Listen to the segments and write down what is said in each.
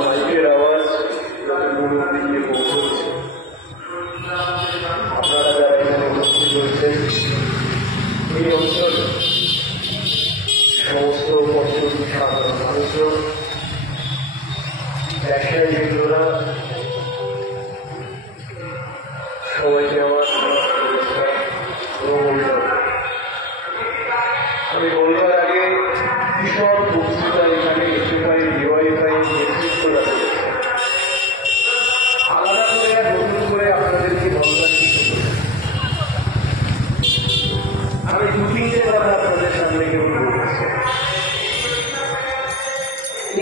মাইকের আওয়াজ মনের দিকে পৌঁছচ্ছে। আপনারা যারা এখানে উপস্থিত হয়েছেন, এই অঞ্চল সমস্ত পর্যটন সাধারণ মানুষজন, ব্যবসায়ী বৃন্দরা, সবাইকে আমার আমি বলবার আগে ভীষণ বক্তৃতা এখানে এসএফআই ডিওয়াইএফআই নেতৃত্ব যাচ্ছে আলাদা করে নতুন করে আপনাদেরকে বলবার কিছু আমি দু তিনটে কথা আপনাদের সামনে কেউ বলছি।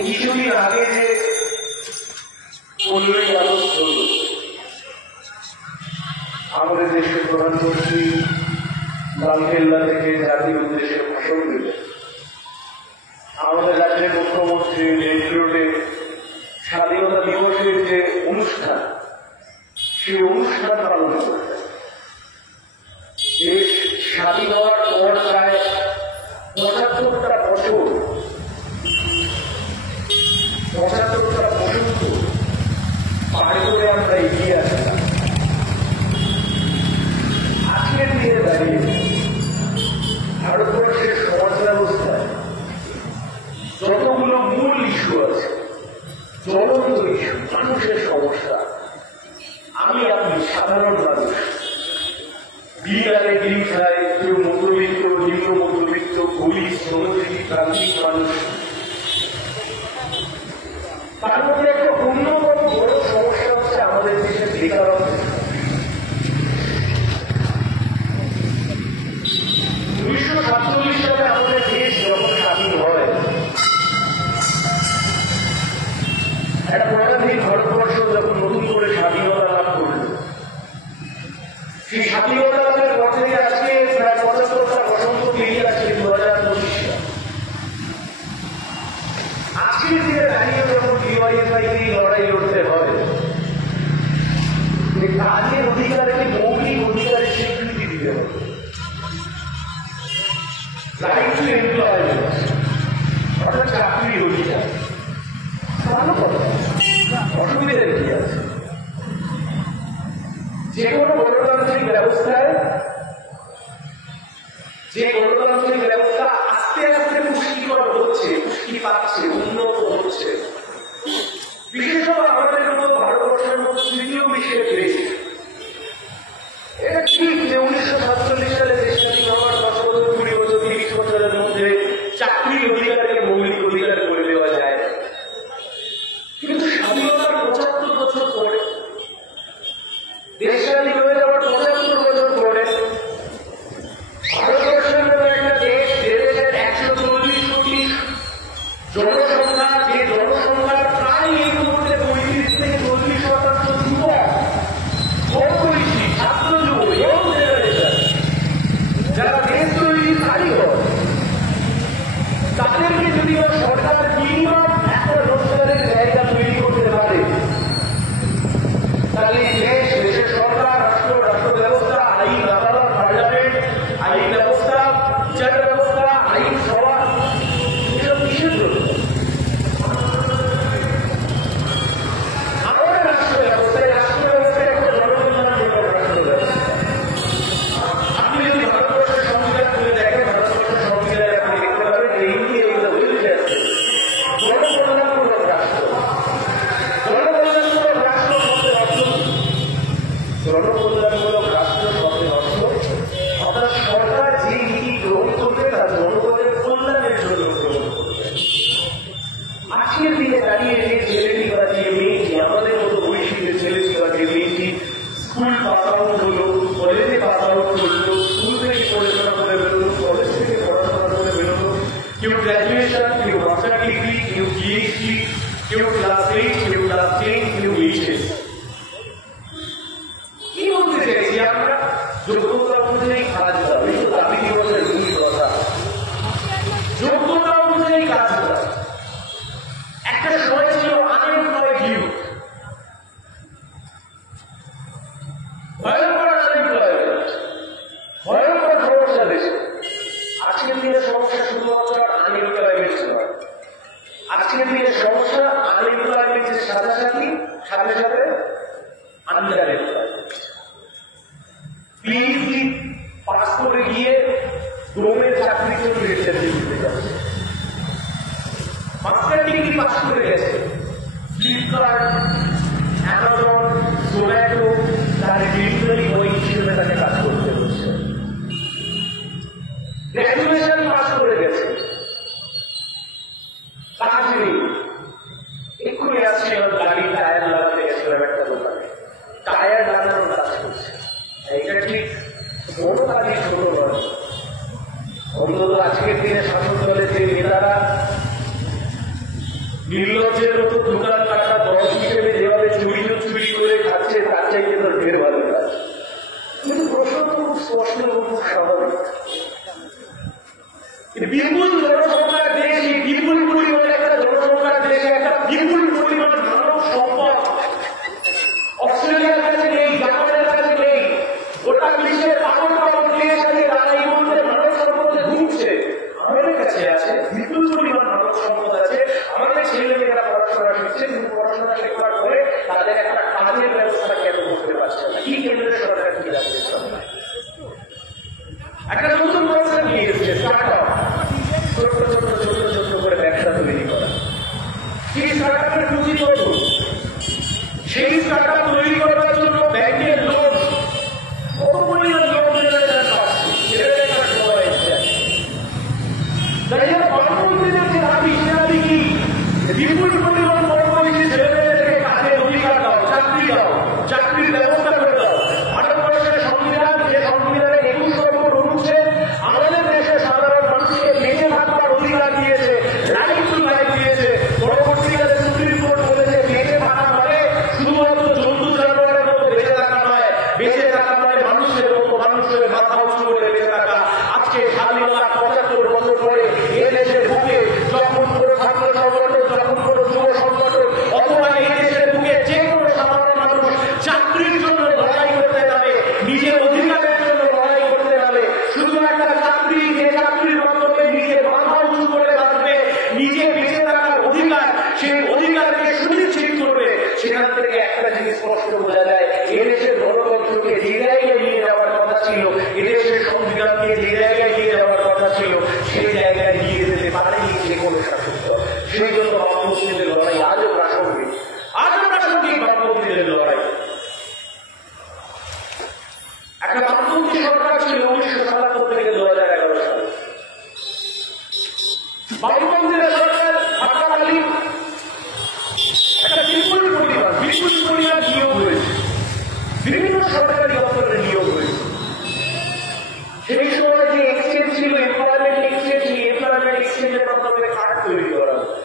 কিছুদিন আগে যে 15ই আগস্ট হল, আমাদের দেশের প্রধানমন্ত্রী লালকেল্লা থেকে জাতির উদ্দেশ্যে ভাষণ দিলেন। আমাদের রাজ্যের মুখ্যমন্ত্রী রেড রোডে স্বাধীনতা দিবসের যে অনুষ্ঠান, সেই অনুষ্ঠান পালন করলেন। দেশ স্বাধীন হওয়ার পর প্রায় 75টা বছর পার করে আমরা এগিয়ে আসলাম। আজকের দিনে দাঁড়িয়ে ভারতবর্ষের সমাজ ব্যবস্থায় যতগুলো মূল ইস্যু আছে, জ্বলন্ত ইস্যু, মানুষের সমস্যা, আমি আপনি সাধারণ মানুষ, দিন আনে দিন খায়, কেউ মধ্যবিত্ত, নিম্ন মধ্যবিত্ত, গরিব, শ্রমজীবী, প্রান্তিক মানুষ, তার মধ্যে একটা অন্যতম বড় সমস্যা হচ্ছে আমাদের দেশের বেকারত্ব। 1947 সালে আমাদের দেশ যখন স্বাধীন হয়, একটা পরাধীন ভারতবর্ষ যখন নতুন করে স্বাধীনতা লাভ করল, সেই স্বাধীনতা লাভের পর থেকে আজকে প্রায় 75টা বসন্ত পেরিয়ে আসছে 2025 সাল। আজকের দিনে দাঁড়িয়ে যখন ডিওয়াইএফআই লড়াই লড়তে হয়, যে কাজের অধিকারকে মৌলিক অধিকারের স্বীকৃতি দিতে হবে, রাইট টু এমপ্লয়মেন্ট, অর্থাৎ চাকরির অধিকার। ভালো কথা, অসুবিধার কি আছে? যে কোনো গণতান্ত্রিক ব্যবস্থায়, যে গণতান্ত্রিক ব্যবস্থা আস্তে আস্তে পুষ্টিকর হচ্ছে, পুষ্টি পাচ্ছে, উন্নত হচ্ছে, বিশেষত আমাদের মতো ভারতবর্ষের মতো তৃতীয় বিশ্বের দেশ, এটা ঠিক যে 1947 সালে দেশ স্বাধীন হওয়ার 10 বছর, 20 বছর, 30 বছরের মধ্যে চাকরির অধিকারকে মৌলিক অধিকার করে দেওয়া যায়, কিন্তু স্বাধীনতার 75 বছর পরে, দেশ স্বাধীন হয়ে যাওয়ার 75 বছর পরে, ভারতবর্ষের মতো একটা দেশ, যে দেশের 140 কোটি জনসংখ্যা, যে জনসংখ্যার প্রায় এই মুহূর্তে 35 থেকে 40% যুবক, কর্মবয়সী, ছাত্র যুব, ইয়ং জেনারেশন, যারা দেশ তৈরির কারিগর, তাদেরকে যদি সরকার মিনিমাম একটা রোজগারের জায়গা তৈরি করতে পারে, তাহলে দেশ, দেশের সরকার, রাষ্ট্র ব্যবস্থা, আইন, আদালত, পার্লামেন্ট, আইন ব্যবস্থা, বিচার ব্যবস্থা, আইন সভা, এসব কিসের জন্য? আমাদের রাষ্ট্র ব্যবস্থায় একটা জনকল্যাণমূলক রাষ্ট্র ব্যবস্থা। আপনি যদি ভারতবর্ষের সংবিধান খুলে দেখেন, ভারতবর্ষের সংবিধানে আপনি দেখতে পাবেন এইগুলি এগুলো হয়ে যাচ্ছে জনকল্যাণমূলক রাষ্ট্র। জনকল্যাণমূলক রাষ্ট্র শব্দের অর্থ, জনকল্যাণমূলক রাষ্ট্র শব্দের অর্থ অর্থাৎ সরকার যে নীতি গ্রহণ করবে তা জনগণের কল্যাণের জন্য গ্রহণ করবে। আজকের দিনে দাঁড়িয়ে যে ছেলেটি বা যে মেয়েটি, আমাদের মতো বয়সী যে ছেলেটি বা যে মেয়েটি স্কুল পাস আউট হলো, কলেজে পাস আউট করলো, স্কুল থেকে পড়াশোনা করে বেরোলো, কলেজ থেকে পড়াশোনা করে বেরোলো, কেউ গ্র্যাজুয়েশন, কেউ মাস্টার ডিগ্রি, কেউ পিএইচডি, কেউ ক্লাস 8, কেউ ক্লাস 10, কেউ এইচএস। কি বলতে চাইছি, আমরা যোগ্যতা অনুযায়ী কাজ করা, এই তো দাবি দিবসের মূল কথা, যোগ্যতা অনুযায়ী কাজ করা। একটা সময় ছিল আনএমপ্লয়েড ইউথ, ভয়ঙ্কর আনএমপ্লয়মেন্ট, ভয়ঙ্কর সমস্যা দেশে। আজকের দিনে সমস্যা শুধুমাত্র আনএমপ্লয়মেন্ট নয়, আজকের দিনে সমস্যা আনএমপ্লয়মেন্টের সাথে সাথে আন্ডার এমপ্লয়মেন্ট। পিএইচডি পাস করে গিয়ে ক্রোমের চাকরির জন্য ইন্টারভিউ দিতে যাচ্ছে, মাস্টার ডিগ্রি পাস করে গেছে, ফ্লিপকার্ট, অ্যামাজন, জোম্যাটো তার ডেলিভারি বয় হিসেবে তাকে কাজ করতে হচ্ছে। গ্র্যাজুয়েশন পাস করে গেছে, কাজ নেই। এক্ষুনি আসছে আমার গাড়ির টায়ার লাগাতে গেছিলাম একটা দোকানে, টায়ার লাগানোর কাজ করছে। এটা ঠিক বড় কাজই ছোট নয়। অন্তত আজকের দিনে শাসক দলের যে নেতারা নির্লজ্জের মতো দোকান টাকা দশ হিসেবে যেভাবে চুরি করে খাচ্ছে তার চাইতে তো ঢের ভালো কাজ। কিন্তু প্রশ্ন তো খুব স্পষ্ট এবং খুব স্বাভাবিক। বিপুল জনসংখ্যার দেশ, এই বিপুল পরিমাণ একটা জনসংখ্যার দেশে একটা বিপুল পরিমাণ মানব সম্পদ অস্ট্রেলিয়ার কাছে নেই, জাপানের কাছে নেই, গোটা বিশ্বের পাগল দেশ আগে তারা এই মুহূর্তে মানব সম্পদে ঘুরছে। আমাদের কাছে আছে বিপুল পরিমাণ মানব সম্পদ আছে। আমাদের ছেলেমেয়েরা পড়াশোনা শিখছে, কিন্তু পড়াশোনা শেখার পরে তাদের একটা কাজের ব্যবস্থা কেন করতে পারছে না। কি কেন্দ্রের সরকার কি রাজ্যের সরকার একটা নতুন ব্যবস্থা নিয়ে এসেছে, স্টার্টআপ, ছোট করে ব্যবসা তৈরি করা। সেই স্টার্টআপের পুঁজি কত? সেই স্টার্টআপ তৈরি করার জন্য ব্যাংকের লোন কত পরিমাণ লোন বিপুল পরিমাণ কর্মসূচি ছেলেমেয়েদেরকে কাজের অধিকার দাও, চাকরি দাও, চাকরির ব্যবস্থা করে দাও। ভারতবর্ষের সংবিধান, যে সংবিধানে 21 নম্বর অনুচ্ছেদ আমাদের দেশের সাধারণ মানুষকে বেঁচে থাকবার অধিকার দিয়েছে, রাইট টু লাইফ দিয়েছে। পরবর্তীকালে সুপ্রিম কোর্ট বলেছে বেঁচে থাকা মানে শুধুমাত্র জন্তু জানোয়ারের মতো বেঁচে থাকা নয়, বেঁচে থাকা মানে মানুষের মতো মানুষের মাথা উঁচু করে বেঁচে থাকা। আজকে স্বাধীনতা 75 বছর পরে এ দেশের বুকে যখন কোনো ছাত্র সংগঠন, যখন কোনো যুব সংগঠন অথবা এই দেশের বুকে যে কোনো সাধারণ মানুষ চাকরির জন্য লড়াই করতে যাবে, নিজের অধিকারের জন্য লড়াই করতে যাবে, শুধু একটা চাকরি, যে চাকরির মাধ্যমে নিজের মাথা উঁচু করে রাখবে, নিজে বেঁচে থাকার অধিকার, সেই অধিকারকে সুনিশ্চিত করবে, সেখান থেকে একটা জিনিস স্পষ্ট বোঝা যায়, এদেশের গণতন্ত্রকে যে জায়গায় নিয়ে যাওয়ার কথা ছিল, এদেশের সংবিধানকে যে জায়গায় নিয়ে যাওয়ার কথা ছিল, সেই জায়গায় নিয়ে যেতে পারেনি যে কোনো শাসক দল। সেই জন্য বামপন্থীদের লড়াই আজও প্রাসঙ্গিক, বামপন্থীদের লড়াই। একটা বামপন্থী সরকার ছিল 1977 থেকে 2011 সালে। বামপন্থীদের সরকার থাকাকালীন একটা বিপুল পরিমাণ নিয়োগ হয়েছে, বিভিন্ন সরকারি দপ্তরে নিয়োগ হয়েছে। সেই সময় যে এক্সচেঞ্জ ছিল, এমপ্লয়মেন্ট এক্সচেঞ্জ, এমপ্লয়মেন্ট এক্সচেঞ্জের মাধ্যমে কার্ড তৈরি করা হয়েছে।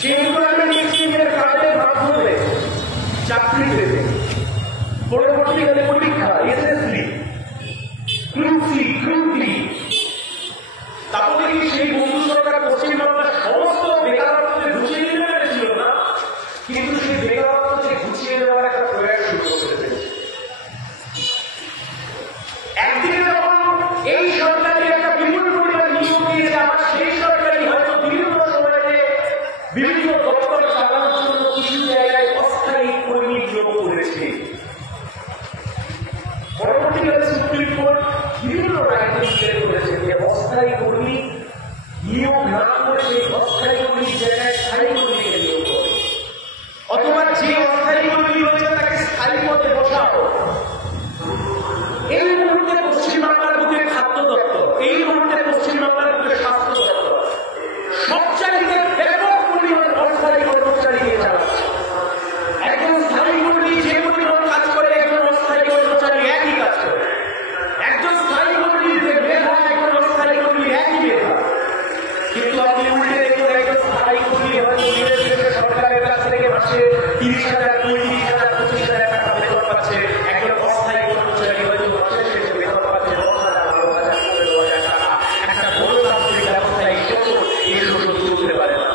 সেই এমপ্লয়মেন্ট এক্সচেঞ্জের কার্ডের মাধ্যমে চাকরি পেতে পরবর্তীকালে পরীক্ষা, এসএসসি, গ্রুপ-ডি, তারপরে কি সেই বন্ধু সরকার পশ্চিমবাংলার সমস্ত বেকারত্বকে ঘুষিয়ে দিতে পেরেছিল না, কিন্তু সেই বেকারত্বকে ঘুষিয়ে দেওয়ার একটা প্রয়াস শুরু করতে পেরেছে। একদিকে যখন এই সরকারি একটা বিপুল পরিমাণ নিয়োগ দিয়েছে, আবার সেই সরকারি হয়তো বিভিন্ন সময়ে বিভিন্ন দপ্তর চালানোর জন্য কিছু জায়গায় অস্থায়ী কর্মী নিয়োগ করেছে। পরবর্তীকালে সুপ্রিম কোর্ট বিভিন্ন রায় উল্লেখ করেছে যে অস্থায়ী কর্মী নিয়োগ না করে সেই অস্থায়ী কর্মীর জায়গায় স্থায়ী কর্মীকে নিয়োগ করে, অথবা যে অস্থায়ী কর্মী হয়েছে তাকে স্থায়ী পদে বসাও। এই মুহূর্তে পশ্চিমবাংলার বুকে খাদ্য দপ্তর, এই মুহূর্তে পশ্চিমবাংলার বুকে স্বাস্থ্য দপ্তর সবচাইতে ব্যাপক পরিমাণ অস্থায়ী কর্মচারীকে চালাচ্ছে। একজন স্থায়ী কর্মী যে পরিমাণ কাজ করে, একজন অস্থায়ী কর্মচারী একই কাজ করে। একজন স্থায়ী কর্মীর যে মেধা, একজন অস্থায়ী কর্মীর একই মেধা। কিন্তু আপনি উল্টে দেখুন, একজন স্থায়ী কর্মী হয়তো সরকারের কাছ থেকে মাসে 30,000, 35,000, 25,000 টাকা বেতন পাচ্ছে। একজন অস্থায়ী কর্মচারী হয়তো মাসের শেষে বেতন পাচ্ছে 10,000, 12,000, 15,000 টাকা। একটা গণতান্ত্রিক ব্যবস্থা এই শোষণ তুলতে পারে না,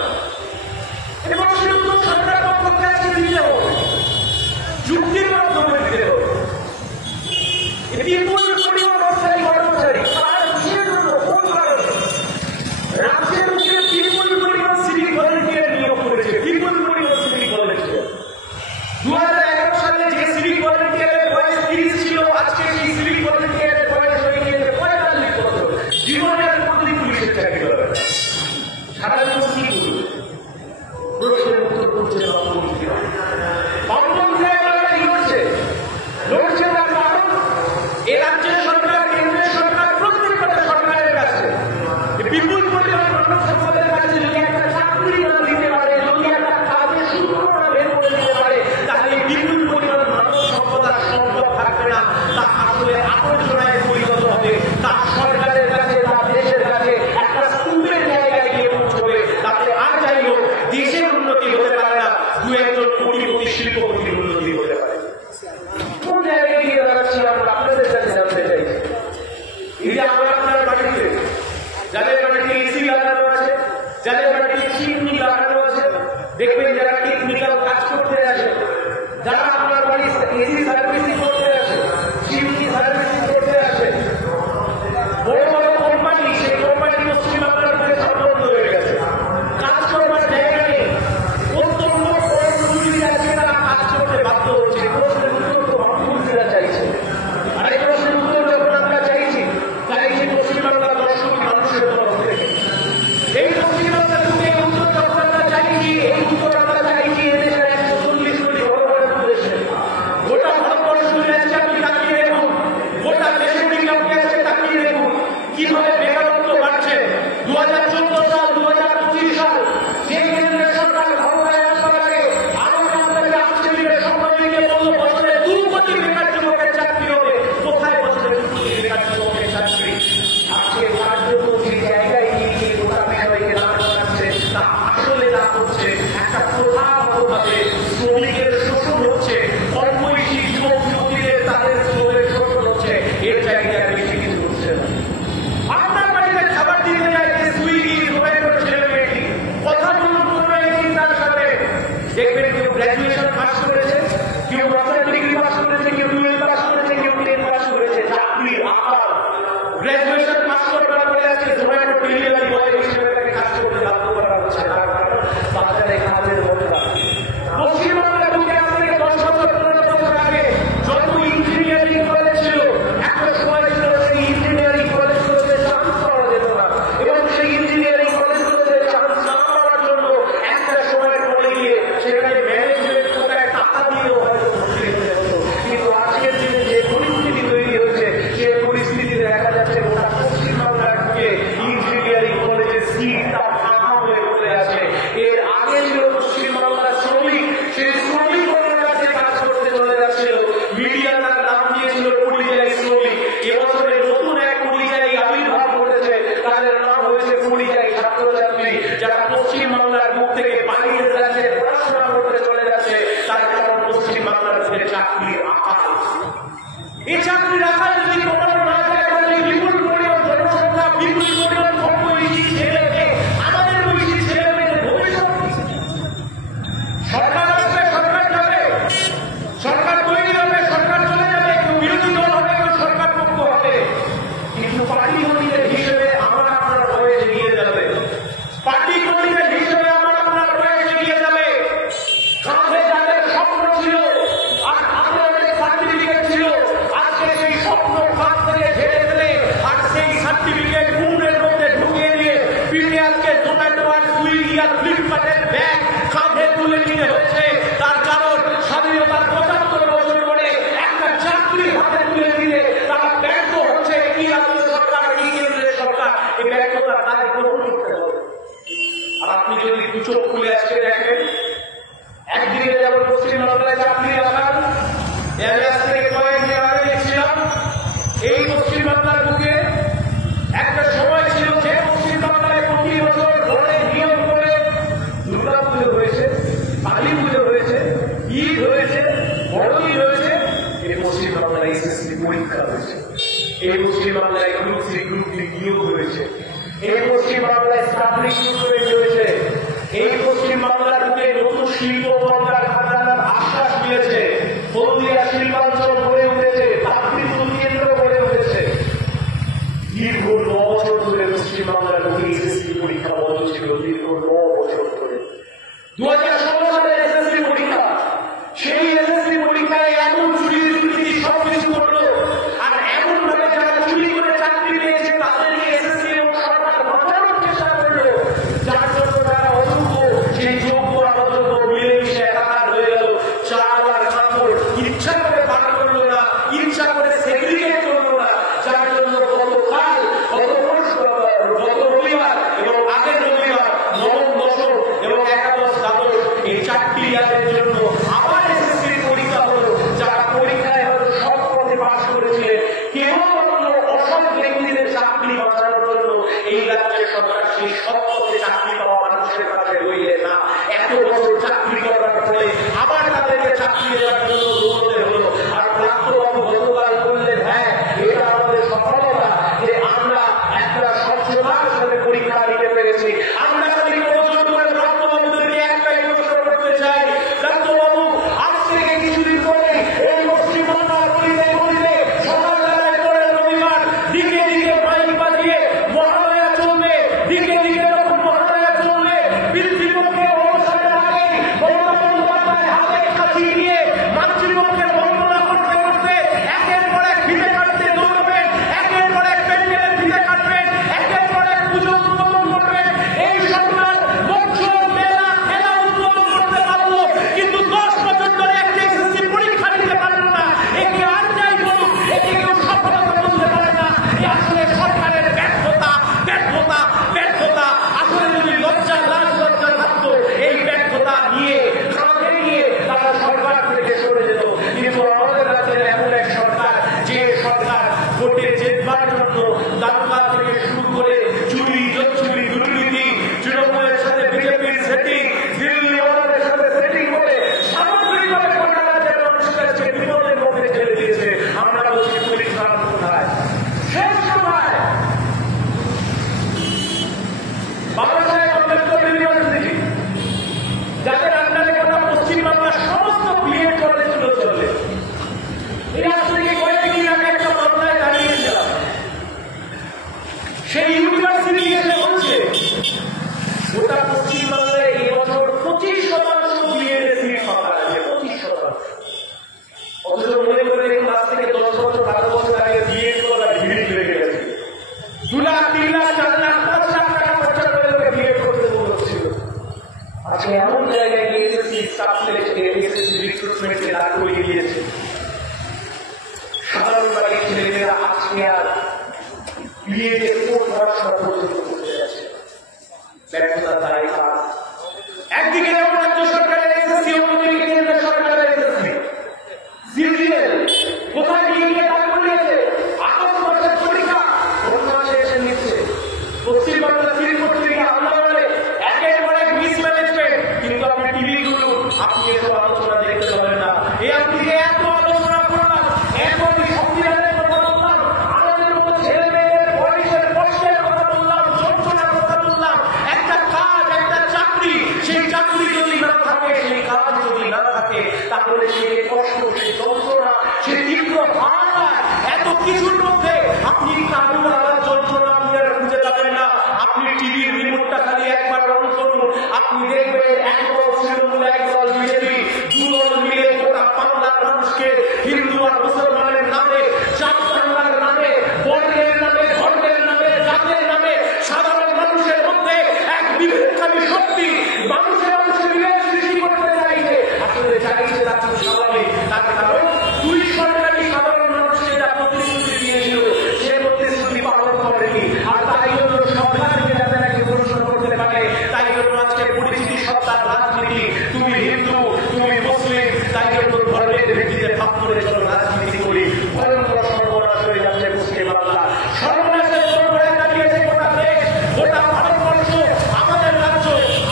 এবং সে উত্তর সরকার পক্ষে আছে দিতে হবে, যুক্তির মাধ্যমে দিতে হবে। বিপুল পরিমাণ অস্থায়ী কর্মচারী তার নিজের জন্য কোন কারণে রাজ্যের মুখে বিপুল পরিমাণ সিভিক জায়গাটি চিমনি লাগানো আছে, দেখবেন যারা টেকনিক্যাল কাজ করতে আসে, যারা আপনার বাড়ি এসি সার্ভিসিং করতে আসে, চিমনি সার্ভিসিং করতে আসে, বড় বড় কোম্পানি, সেই কোম্পানি পশ্চিমবাংলার মধ্যে সব বন্ধ হয়ে গেছে, কাজ করবার জায়গা নেই। অত্যন্ত কর্মজীবী আছে, তারা কাজ করতে বাধ্য হচ্ছে। প্রশ্নের উত্তর তো মুখ্যমন্ত্রীরা চাইছে, আর এই প্রশ্নের উত্তর যখন আমরা চাইছি পশ্চিমবাংলার দর্শক মানুষের তরফ থেকে। এই পশ্চিমবাংলার থেকে উত্তর যখন আমরা চাইছি, এই উত্তর আমরা চাইছি এদেশের 140 কোটি জনগণের উদ্দেশ্যে। গোটা ভারতবর্ষ জুড়ে আছে, আপনি তাকিয়ে দেখুন, গোটা দেশে বিজ্ঞাপন আছে, তাকিয়ে দেখুন কিভাবে বেকারত্ব বাড়ছে। 2014 সাল, 2025 সাল, যে কেন্দ্রের সরকার ক্ষমতায় আসবার আগে আপনাকে আর্থিকের সময় দিকে বলল বছরে 2 কোটি বেকার যুবকের চাকরি হবে। কোথায় বছরে 2 কোটি বেকার যুবকের চাকরি? আজকে তার জন্য যে জায়গায় গিয়ে গোটা বিষয়কে দাঁড় করাচ্ছে, তা আসলে না করছে একটা প্রধানভাবে শ্রমিকের শোষণ হচ্ছে, কম বয়সী যুবক যুবতীদের তাদের শ্রমের শোষণ হচ্ছে। এর জায়গায় বেশি কিছু হচ্ছে না। আপনার বাড়িতে খাবার দিতে যায় যে সুইগি, জোম্যাটো ছেলে মেয়েটি, কথা বলুন 15 দিন তার সাথে, দেখবেন কেউ গ্র্যাজুয়েশন পাস করেছে, কেউ মাস্টার ডিগ্রি পাস করেছে, কেউ 12 পাস করেছে, কেউ 10 পাস করেছে। চাকরির আকার গ্র্যাজুয়েশন পাস করার পরে আজকে জোম্যাটো ডেলিভারি বয় হিসেবে তাকে কাজ করতে বাধ্য করা হচ্ছে। তার কারণ বাজারে কাজের বদলা। পশ্চিমবাংলার বুকে আজ থেকে 10 বছর 15 বছর আগে যত ইঞ্জিনিয়ারিং কলেজ ছিল, একটা সময় ছিল সেই ইঞ্জিনিয়ারিং কলেজগুলোতে চান্স পাওয়া যেত না, এবং সেই ইঞ্জিনিয়ারিং কলেজগুলোতে চান্স না পাওয়ার জন্য একটা সময়ের পরে গিয়ে সেখানে ম্যানেজমেন্ট কোথায় টাকা দিয়েও হয়তো ভর্তি হতে হতো। কিন্তু আজকের দিনে যে পরিস্থিতি তৈরি হয়েছে, সেই পরিস্থিতিতে দেখা যাচ্ছে গোটা পশ্চিমবাংলার বুকে ইঞ্জিনিয়ারিং কলেজের সিটটা ফাঁকা হয়ে পড়ে আছে। এর আগে ছিল পশ্চিমবাংলার শ্রমিক, সেই শ্রমিক কাছে কাজ করতে চলে যাচ্ছিল। মিডিয়া তার নাম দিয়েছিল পরিযায়ী শ্রমিক। এবছরে নতুন এক পরিযায়ী আবির্ভাব ঘটেছে, তাদের নাম হয়েছে পরিযায়ী ছাত্রছাত্রী, যারা পশ্চিমবাংলার বুক থেকে বাইরের রাজ্যে পড়াশোনা করতে চলে যাচ্ছে। তার কারণ পশ্চিমবাংলার বুকে চাকরির আকাল। এই চাকরির আকাল যদি কমানো না যায়, তাহলে বিপুল পরিমাণ জনসংখ্যা, বিপুল পরিমাণ কম বয়সী ছেলে মেয়ে, আমাদের বয়সী ছেলে মেয়েদের ভবিষ্যৎ। সরকার আসবে, সরকার যাবে, সরকার তৈরি হবে, সরকার চলে যাবে, কেউ বিরোধী দল হবে, কেউ সরকার পক্ষ হবে, কিন্তু পার্টি কর্মীদের হিসেবে আমার আপনার বয়স এগিয়ে যাবে। পার্টি কর্মীদের হিসেবে আমার আপনার বয়স এগিয়ে যাবে। কাঁধে যাদের স্বপ্ন ছিল আর হাতে অনেক সার্টিফিকেট ছিল, আজকে সেই স্বপ্ন কাঁধ থেকে ঝেড়ে ফেলে আর সেই সার্টিফিকেট বুকের মধ্যে ঢুকিয়ে দিয়ে পিঠে আজকে জোম্যাটো আর সুইগি আর ফ্লিপকার্টের ব্যাগ কাঁধে তুলে নিতে হচ্ছে। তার কারণ স্বাধীনতার 75 বছর পরে একটা চাকরি হাতে তুলে দিলে তারা ব্যর্থ হচ্ছে। কি রাজ্য সরকার, কি কেন্দ্রের সরকার, এই ব্যর্থতা তাদের গ্রহণ করতে হবে। আর আপনি যদি দু চোখ খুলে আসতে দেখেন, একদিকে যেমন পশ্চিমবাংলায় চাকরির আকাল, আজ থেকে কয়েকদিন আগে দেখছিলাম এই পশ্চিমবাংলার বুকে একটা সময় ছিল যে পশ্চিমবাংলায় প্রতি বছর ঘরে নিয়ম করে দুর্গা পুজো হয়েছে, কালী পুজো হয়েছে, ঈদ হয়েছে, বড়দিন হয়েছে, এই পশ্চিমবাংলায় এসএসসি পরীক্ষা হয়েছে, এই পশ্চিমবাংলায় গ্রুপ সি গ্রুপ ডি নিয়োগ হয়েছে, এই পশ্চিমবাংলায় স্টাফ রিক্রুটমেন্ট হয়েছে, এই পশ্চিমবাংলার বুকে নতুন শিল্প কলকারখানার আশ্বাস দিয়েছে, হলদিয়া শিল্পাঞ্চল গড়ে উঠেছে, তাপবিদ্যুৎ কেন্দ্র গড়ে উঠেছে। দীর্ঘ 9 বছর ধরে পশ্চিমবাংলার বুকে এসএসসি পরীক্ষা বন্ধ ছিল, দীর্ঘ 9 বছর ধরে। 2016 সালে এসএসসি পরীক্ষা, সেই এসএসসি পরীক্ষায় এমন চুরি দুর্নীতি সবকিছু করলো, আর এমন ভাবে যারা চুরি করে চাকরি পেয়েছে তাদেরকে এসএসসি এবং সরকার বাঁচানোর চেষ্টা করলো, যার জন্য তারা অযোগ্য সেই যোগ্য অযোগ্য মিলেমিশে একাকার হয়ে গেল। চাল আর কাপড় ইচ্ছা করে ভাগ করলো না, ইচ্ছা করে সেগ্রিগেট করলো না, যার জন্য গতকাল, গত রবিবার এবং আগের রবিবার, নবম, দশম এবং একাদশ দ্বাদশ এই আজকে এমন জায়গায় গিয়ে এসএসসি সাবসেক্টে এসএসসি রিক্রুটমেন্টে দাঁড় করিয়ে দিয়েছে। সাধারণ বাড়ির ছেলেমেয়েরা আজকে আর বিয়েতে কোন পড়াশোনা পর্যন্ত করতে যাচ্ছে। ব্যর্থতার দায় কার? একদিকে যেমন রাজ্য সরকারের এসএসসি, অন্যদিকে কেন্দ্র সরকারের এসএসসি সিজিএল কোথায় গিয়ে দাঁড় করিয়েছে? আগস্ট মাসের পরীক্ষা কোন মাসে এসে নিচ্ছে। পশ্চিমবাংলা সিল পত্রিকা আন্দোলনে একেবারে মিসম্যানেজমেন্ট, কিন্তু আপনি টিভি গুলো আপনি এসব আলোচনা দেখতে পাবেন না। এই আপনি এত আলোচনা করলাম, এত সংবিধানের কথা বললাম, আমাদের মতো ছেলে মেয়েদের বয়সের কষ্টের কথা বললাম, যন্ত্রণার কথা বললাম। একটা কাজ, একটা চাকরি, সেই চাকরি যদি না থাকে, সেই কাজ যদি না থাকে, তাহলে সেই কষ্ট, সেই যন্ত্রণা, সেই তীব্র ভাবনা, এত কিছুর মধ্যে আপনি কারুর আলাদা যন্ত্রণা আপনি আর খুঁজে পাবেন না। আপনি টিভির রিমোটটা খালি একবার অন করুন, আপনি দেখবেন একদল তৃণমূল, একদল বিজেপি, দুদল মিলে গোটা বাংলার মানুষকে হিন্দু আর মুসলমানের নামে, জাত বাংলার নামে, বর্ণের নামে, ধর্মের নামে, জাতের নামে সাধারণ মানুষের মধ্যে এক বিভেদকারী শক্তি মানুষের বিভেদ সৃষ্টি করতে চাইছে। আসলে চাইছে তা খুব স্বাভাবিক, তার কারণ দুই সরকারি সাধারণ মানুষকে যা প্রতিশ্রুতি দিয়েছিল সে প্রতিশ্রুতি পালন করেনি। আর তাই জন্য সরকারকে যাতে নাকি প্রশ্ন করতে পারে, তাই জন্য আজকে পরিচিতি সত্তার রাজনীতি, তুমি হিন্দু, তুমি মুসলিম, তাই জন্য ধর্মের ভিত্তিতে ভাগ করে চলো রাজনীতি করি। ভয়ঙ্কর সর্বনাশ হয়ে যাচ্ছে পশ্চিমবাংলা। সর্বনাশের সর্বনাশ দাঁড়িয়েছে গোটা দেশ, গোটা ভারতবর্ষ, আমাদের রাজ্য।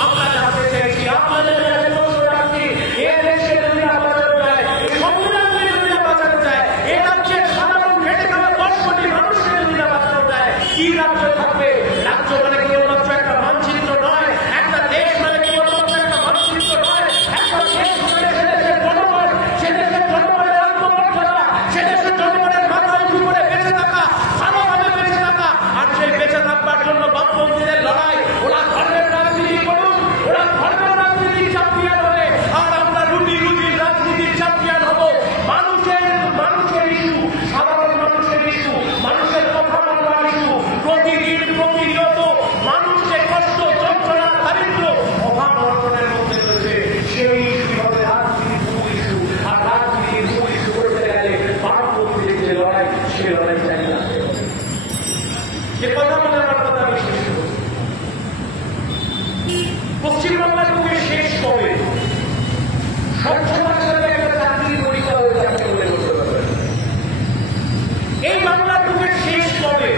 আমরা জানতে চাইছি, আপনাদের কাছে প্রশ্ন রাখছি, এ দেশকে যদি বাঁচানো যায়, সংবিধানকে যদি বাঁচানো যায়, এ রাজ্যের সাধারণ খেটে খাওয়া 10 কোটি মানুষকে যদি বাঁচানো যায়, কি রাজ্য থাকবে? রাজ্য মানে কেবলমাত্র একটা মানচিত্র নয়, একটা দেশ মানে কেবলমাত্র একটা মানচিত্র নয়, একটা দেশ মানে সেদেশের জনগণ, সেদেশের জনগণের আত্মমর্যাদা, সেদেশের জনগণের মাথা উঁচু করে বেঁচে থাকা, ভালোভাবে বেঁচে থাকা। আর সেই বেঁচে থাকবার জন্য বামপন্থীদের লড়াই, ওরা ধর্মের রাজনীতি করুন, ওরা ধর্মের রাজনীতির চ্যাম্পিয়ন হবে, আর আমরা রুটির রাজনীতির চ্যাম্পিয়ন হব। মানুষের ইস্যু, সাধারণ মানুষের ইস্যু, মানুষের কথা বলার ইস্যু, প্রতিদিন প্রতিনিয়ত মানুষ যে কষ্ট, যন্ত্রণা, দারিদ্র, অভাব অনটনের মধ্যে রয়েছে, সেই ইস্যু হবে রাজনীতির মূল ইস্যু। আর রাজনীতির মূল ইস্যু করতে গেলে বামপন্থীদের যে লড়াই, সে লড়াই চাই না। যে কথা বলে আমার কথা আমি শেষ করব। পশ্চিমবাংলার বুকে শেষ কবে স্বচ্ছতার সাথে একটা চাকরির পরীক্ষা হয়েছে আপনি বলে বলতে পারবেন? এই বাংলার বুকে শেষ কবে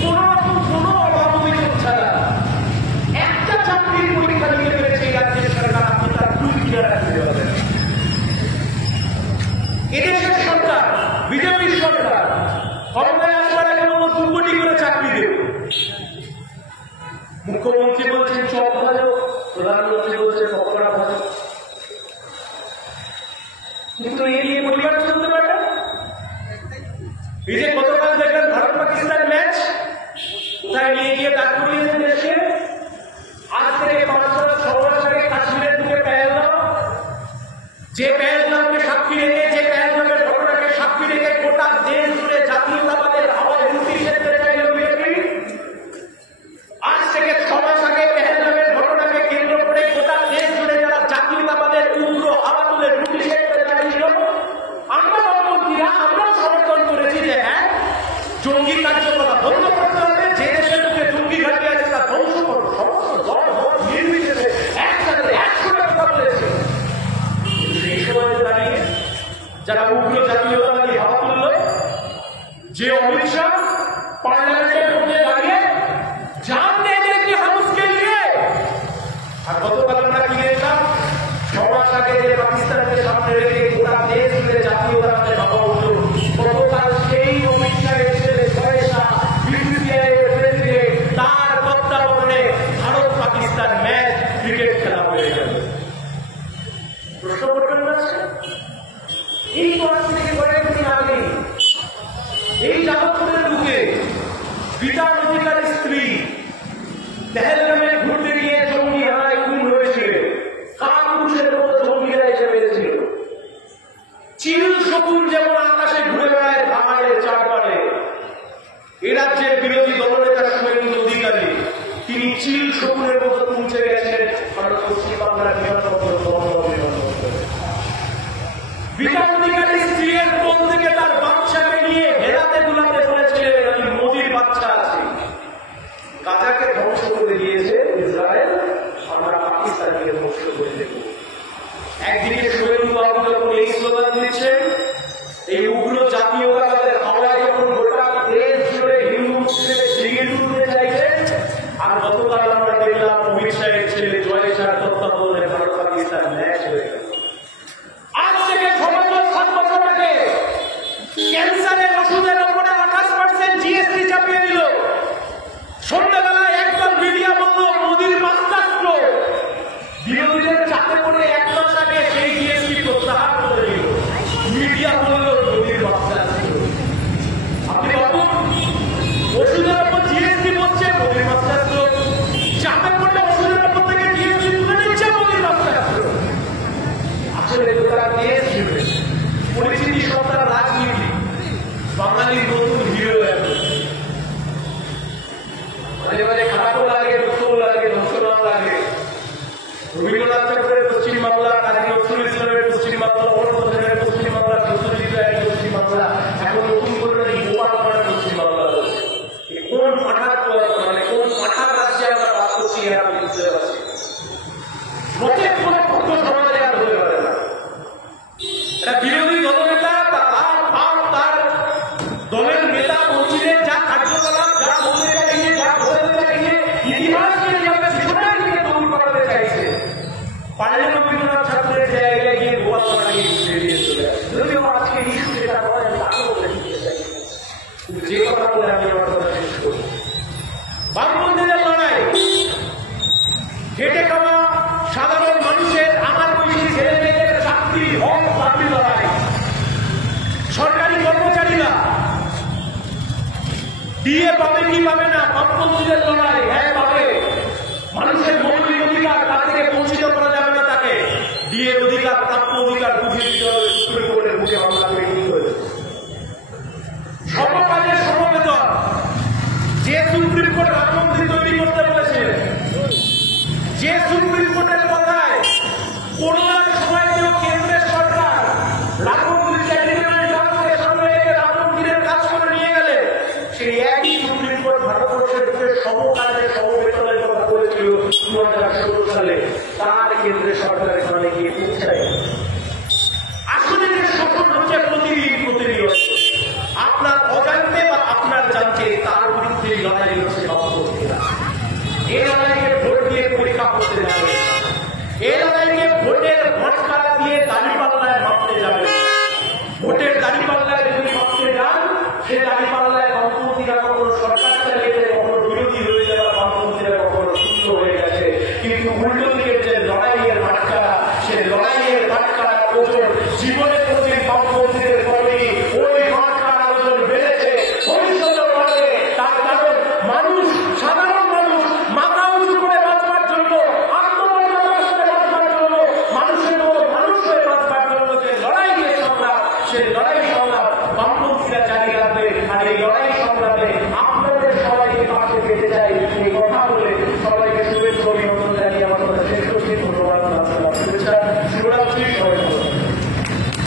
কোন রকম কোনো অভাব অভিযোগ ছাড়া একটা চাকরির পরীক্ষা দিতে পেরেছে এই রাজ্যের সরকার? আপনি তার দুই কিনারা দিতে পারবেন। এদেশের সরকার, বিজেপির সরকার, ক্ষমতায় আসবার আগে বলল 2 কোটি করে চাকরি দেব। মুখ্যমন্ত্রী বলছেন চপ ভাজো, প্রধানমন্ত্রী বলছেন পকোড়া ভাজো, কিন্তু এই নিয়ে পরিবার চলতে পারে না। এই যে গতকাল দেখলেন ভারত পাকিস্তান ম্যাচ, কোথায় নিয়ে গিয়ে দাঁড় করিয়েছেন দেশকে? আজ থেকে 5 মাস 6 মাস আগে কাশ্মীরের বুকে পেহেলগাঁও, যে পেহেলগাঁওকে সাক্ষী রেখে, যে পেহেলগাঁওয়ের ঘটনাকে সাক্ষী রেখে গোটা দেশ জুড়ে জাতীয়তাবাদের হাওয়ায় রুটি সেঁকতে চাইল বিজেপি। আজ থেকে 6 মাস আগে পেহেলগাঁওয়ের ঘটনাকে কেন্দ্র করে গোটা দেশ জুড়ে যারা জাতীয়তাবাদের উগ্র হাওয়া তুলে রুটি সেঁকতে চাইছিল, আমরা বামপন্থীরা আমরাও সমর্থন করেছি যে হ্যাঁ, জঙ্গি কার্যকলাপ বন্ধ করতে হবে, যে দেশের মুখে জঙ্গি ঘাঁটি আছে তা ধ্বংস করবো, সমস্ত দল মত নির্বিশেষে একসাথে 100টা কথা বলেছে। সেই সময় দাঁড়িয়ে যারা উগ্র জাতীয়তাবাদী হাওয়া তুলল, যে অমিত শাহ পার্লামেন্টের মধ্যে দাঁড়িয়ে জান দেবে কি হাউসকে নিয়ে। আর গতকাল আমরা কি দেখলাম? 6 মাস আগে যে পাকিস্তানকে সামনে রেখে গোটা দেশ জুড়ে জাতীয়তাবাদের হাওয়া উঠল, গতকাল সেই অমিত শাহের ছেলে পয়সা বিসিসিআই এর প্রেসিডেন্ট, তার তত্ত্বাবধানে ভারত পাকিস্তান ম্যাচ ক্রিকেট খেলা হয়ে গেল। প্রশ্ন করবেন না? এই কথা থেকে কয়েকদিন আগে এই যাদবপুরের বুকে বিটার অধিকারী স্ত্রী পেহেলগামে ঘুরতে গিয়ে জঙ্গি হানায় খুন হয়েছিল। কাপুরুষের মতো জঙ্গিরা এসে মেরেছিল। চিল শকুন যেমন আকাশে ঘুরে বেড়ায় পাহাড়ের চারপাড়ে, এ রাজ্যের বিরোধী দলনেতা শুভেন্দু অধিকারী তিনি চিল শকুনের মতো পৌঁছে গেছেন ভারত রবীন্দ্রনাথ ঠাকুরের পশ্চিমবাংলা, কাজী নজরুল ইসলামের পশ্চিমবাংলা, বড়বাজারের পশ্চিমবাংলা, নজরুল রায়ের পশ্চিমবাংলা, এখন নতুন করে গোপালপাড়ার পশ্চিমবাংলা রয়েছে। কোন পাঠার মানে কোন পাঠার রাজ্যে আমরা বাস করছি এরা আমি বুঝতে পারছি। মোটের কোনো পক্ষ সমাজে আর হতে পারে না। এটা বিরোধী দলনেতা তার দলের নেতা মন্ত্রীদের যা কার্যকলাপ, যা বলতে চাইছে, যা বলতে চাইছে, ইতিহাসকে যেভাবে সেটাই নিয়ে তৈরি করাতে চাইছে, পারলে রবীন্দ্রনাথ ঠাকুরের জায়গায় গিয়ে গোপালপাড়াকে বেরিয়ে চলে আসে। যদিও আজকে ইস্যু যেটা বলেন তাকেও বলে দিতে চাই, যে কথা বলে আমি আমার কথা শেষ করি। বামপন্থীদের লড়াই, খেটে খাওয়া সাধারণ মানুষের, আমার বয়সী ছেলে মেয়েদের চাকরি হক দাবি লড়াই, সরকারি কর্মচারীরা দিয়ে পাবে কি পাবে না, বামপন্থীদের লড়াই, হ্যাঁ পাবে। মানুষের মৌলিক অধিকার তাদেরকে বঞ্চিত করা যাবে না, তাকে দিয়ে অধিকার, প্রাপ্য অধিকার বুঝিয়ে দিতে হবে। সুপ্রিম কোর্টের মুখে মামলা করে কি হয়েছে? সর্বকাজের সর্ববেতন, যে সুপ্রিম কোর্ট রাজমন্ত্রী তৈরি করতে বলেছিলেন, যে সুপ্রিম কোর্টের কথায় করোনার সময়তেও কেন্দ্রের সরকার রাজমন্ত্রী ক্যাবিনেটের কাজকে সামনে রেখে রাজমন্ত্রীর কাজ করে নিয়ে গেলে, সেই একই সুপ্রিম কোর্ট ভারতবর্ষের ভিতরে সমকাজে সমবেতনের কথা বলেছিল 2016 সালে, তার কেন্দ্রের সরকারের সামনে গিয়ে পৌঁছায়। আসলে যে শোষণ হচ্ছে প্রতিদিন হচ্ছে, আপনার অজান্তে বা আপনার জানতে তার বিরুদ্ধে লড়াই হচ্ছে বামপন্থীরা। এই লড়াইকে ভোট দিয়ে পরীক্ষা করতে যাবে, এই লড়াইকে ভোটের ভটকারা দিয়ে দাঁড়িপাল্লায় মাপতে যাবে। ভোটের দাঁড়িপাল্লায় যদি মাপতে যান, সে দাঁড়িপাল্লায় বামপন্থীরা কখনো সরকার চালিয়েছে, কখনো বিরোধী হয়ে যাওয়া বামপন্থীরা কখনো শূন্য হয়ে গেছে। কিন্তু উল্টো